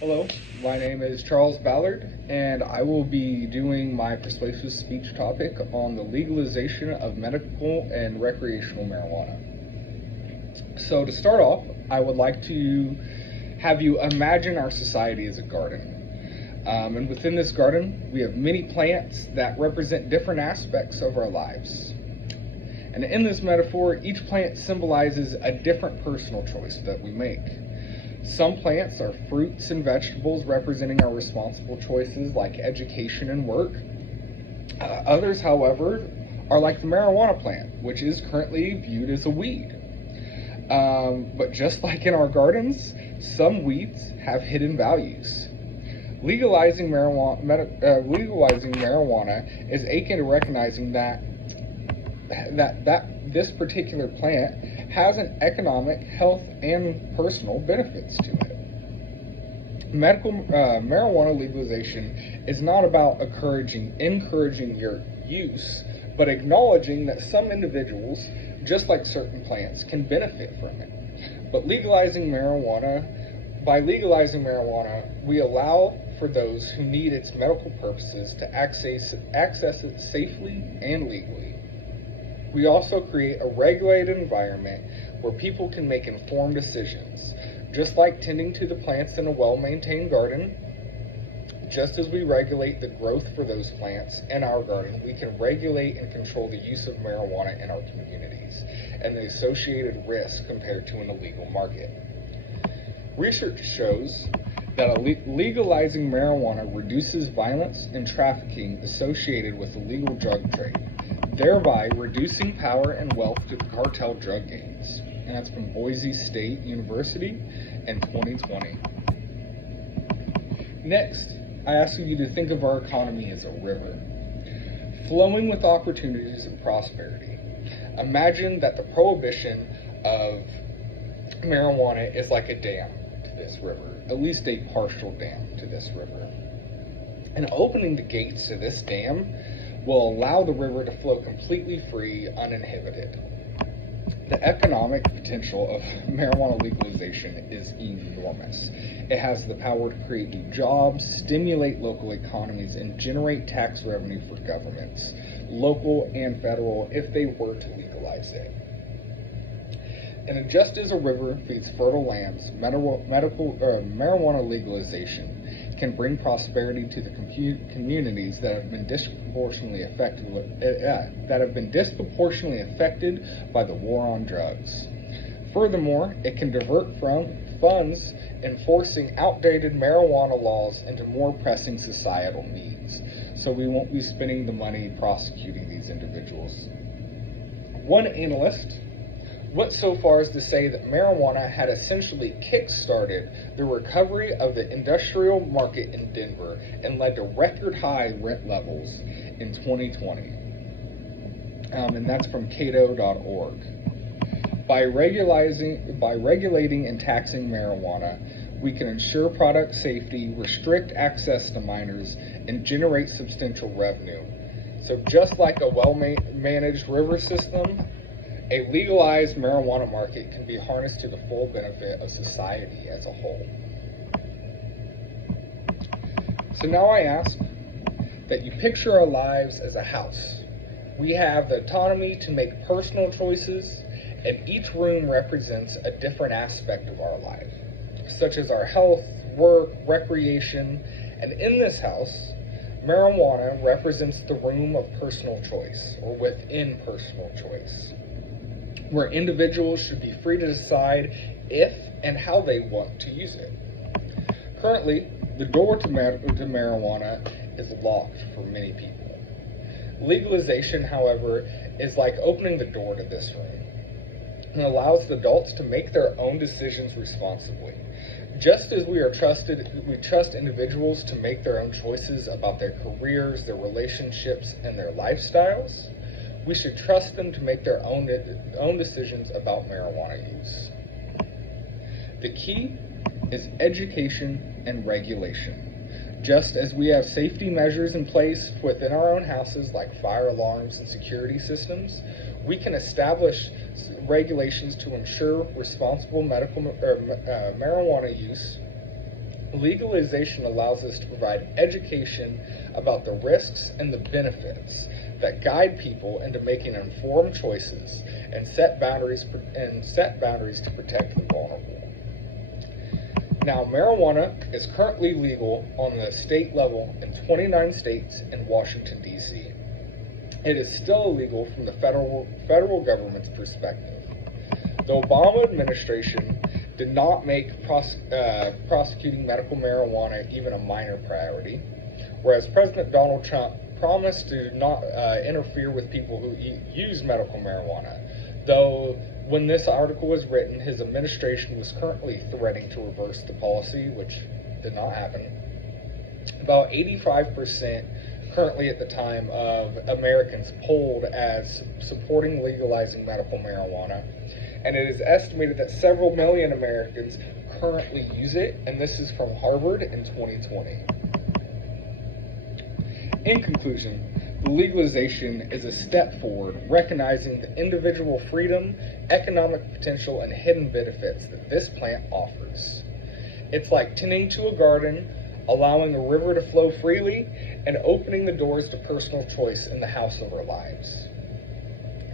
Hello, my name is Charles Ballard, and I will be doing my persuasive speech topic on the legalization of medical and recreational marijuana. So to start off, I would like to have you imagine our society as a garden. And within this garden, we have many plants that represent different aspects of our lives. And in this metaphor, each plant symbolizes a different personal choice that we make. Some plants are fruits and vegetables representing our responsible choices like education and work. Others, however, are like the marijuana plant, which is currently viewed as a weed. But just like in our gardens, some weeds have hidden values. Legalizing marijuana is akin to recognizing that this particular plant has an economic, health, and personal benefits to it. Medical marijuana legalization is not about encouraging your use, but acknowledging that some individuals, just like certain plants, can benefit from it. But by legalizing marijuana, we allow for those who need its medical purposes to access it safely and legally. We also create a regulated environment where people can make informed decisions. Just like tending to the plants in a well-maintained garden, just as we regulate the growth for those plants in our garden, we can regulate and control the use of marijuana in our communities and the associated risk compared to an illegal market. Research shows that legalizing marijuana reduces violence and trafficking associated with illegal drug trade, thereby reducing power and wealth to the cartel drug gangs. And that's from Boise State University in 2020. Next, I ask you to think of our economy as a river, flowing with opportunities and prosperity. Imagine that the prohibition of marijuana is like a dam to this river, at least a partial dam to this river. And opening the gates to this dam will allow the river to flow completely free, uninhibited. The economic potential of marijuana legalization is enormous. It has the power to create new jobs, stimulate local economies, and generate tax revenue for governments, local and federal, if they were to legalize it. And just as a river feeds fertile lands, marijuana legalization can bring prosperity to the communities that have been disproportionately affected by the war on drugs. Furthermore, it can divert from funds enforcing outdated marijuana laws into more pressing societal needs, so we won't be spending the money prosecuting these individuals. One analyst went so far as to say that marijuana had essentially kick-started the recovery of the industrial market in Denver and led to record-high rent levels in 2020. And that's from cato.org. By regulating and taxing marijuana, we can ensure product safety, restrict access to minors, and generate substantial revenue. So just like a well-managed river system, a legalized marijuana market can be harnessed to the full benefit of society as a whole. So now I ask that you picture our lives as a house. We have the autonomy to make personal choices, and each room represents a different aspect of our life, such as our health, work, recreation, and in this house, marijuana represents the room of personal choice, or within personal choice, where individuals should be free to decide if and how they want to use it. Currently, the door to marijuana is locked for many people. Legalization, however, is like opening the door to this room and allows the adults to make their own decisions responsibly. Just as we trust individuals to make their own choices about their careers, their relationships, and their lifestyles, we should trust them to make their own decisions about marijuana use. The key is education and regulation. Just as we have safety measures in place within our own houses like fire alarms and security systems, we can establish regulations to ensure responsible marijuana use Legalization allows us to provide education about the risks and the benefits that guide people into making informed choices and set boundaries to protect the vulnerable. Now, marijuana is currently legal on the state level in 29 states and Washington, D.C. It is still illegal from the federal government's perspective. The Obama administration did not make prosecuting medical marijuana even a minor priority, whereas President Donald Trump promised to not interfere with people who use medical marijuana, though when this article was written, his administration was currently threatening to reverse the policy, which did not happen. About 85% currently at the time of Americans polled as supporting legalizing medical marijuana, and it is estimated that several million Americans currently use it, and this is from Harvard in 2020. In conclusion, the legalization is a step forward, recognizing the individual freedom, economic potential, and hidden benefits that this plant offers. It's like tending to a garden, allowing a river to flow freely, and opening the doors to personal choice in the house of our lives.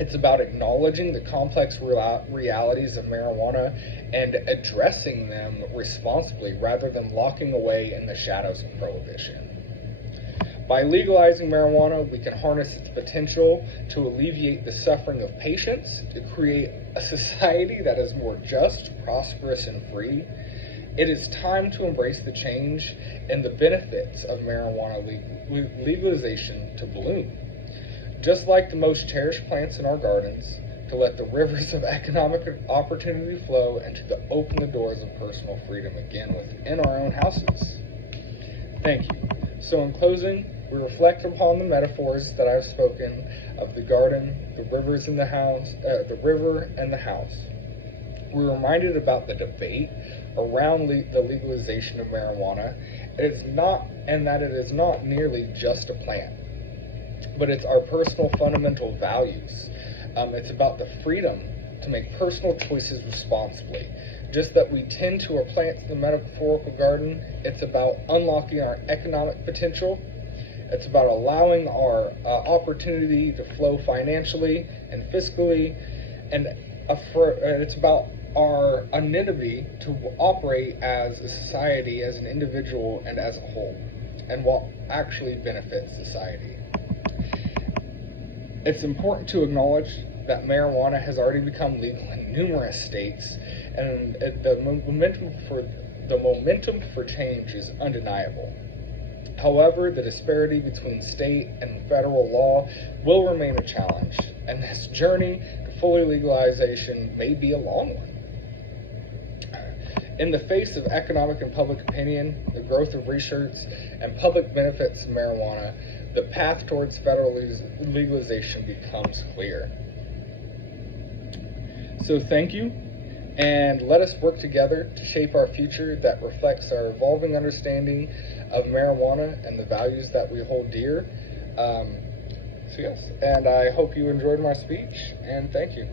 It's about acknowledging the complex realities of marijuana and addressing them responsibly rather than locking away in the shadows of prohibition. By legalizing marijuana, we can harness its potential to alleviate the suffering of patients, to create a society that is more just, prosperous, and free. It is time to embrace the change and the benefits of marijuana legalization to bloom. Just like the most cherished plants in our gardens, to let the rivers of economic opportunity flow and to open the doors of personal freedom again within our own houses. Thank you. So in closing, we reflect upon the metaphors that I've spoken of the garden, the rivers in the house, the river and the house. We're reminded about the debate around the legalization of marijuana. And that it is not nearly just a plant, but it's our personal fundamental values. It's about the freedom to make personal choices responsibly. Just that we tend to our plants in the metaphorical garden, it's about unlocking our economic potential. It's about allowing our opportunity to flow financially and fiscally, and it's about our anonymity to operate as a society, as an individual, and as a whole, and what actually benefits society. It's important to acknowledge that marijuana has already become legal in numerous states, and the momentum for change is undeniable. However, the disparity between state and federal law will remain a challenge, and this journey to fully legalization may be a long one. In the face of economic and public opinion, the growth of research, and public benefits of marijuana, the path towards federal legalization becomes clear. So thank you, and let us work together to shape our future that reflects our evolving understanding of marijuana and the values that we hold dear. So yes, and I hope you enjoyed my speech, and thank you.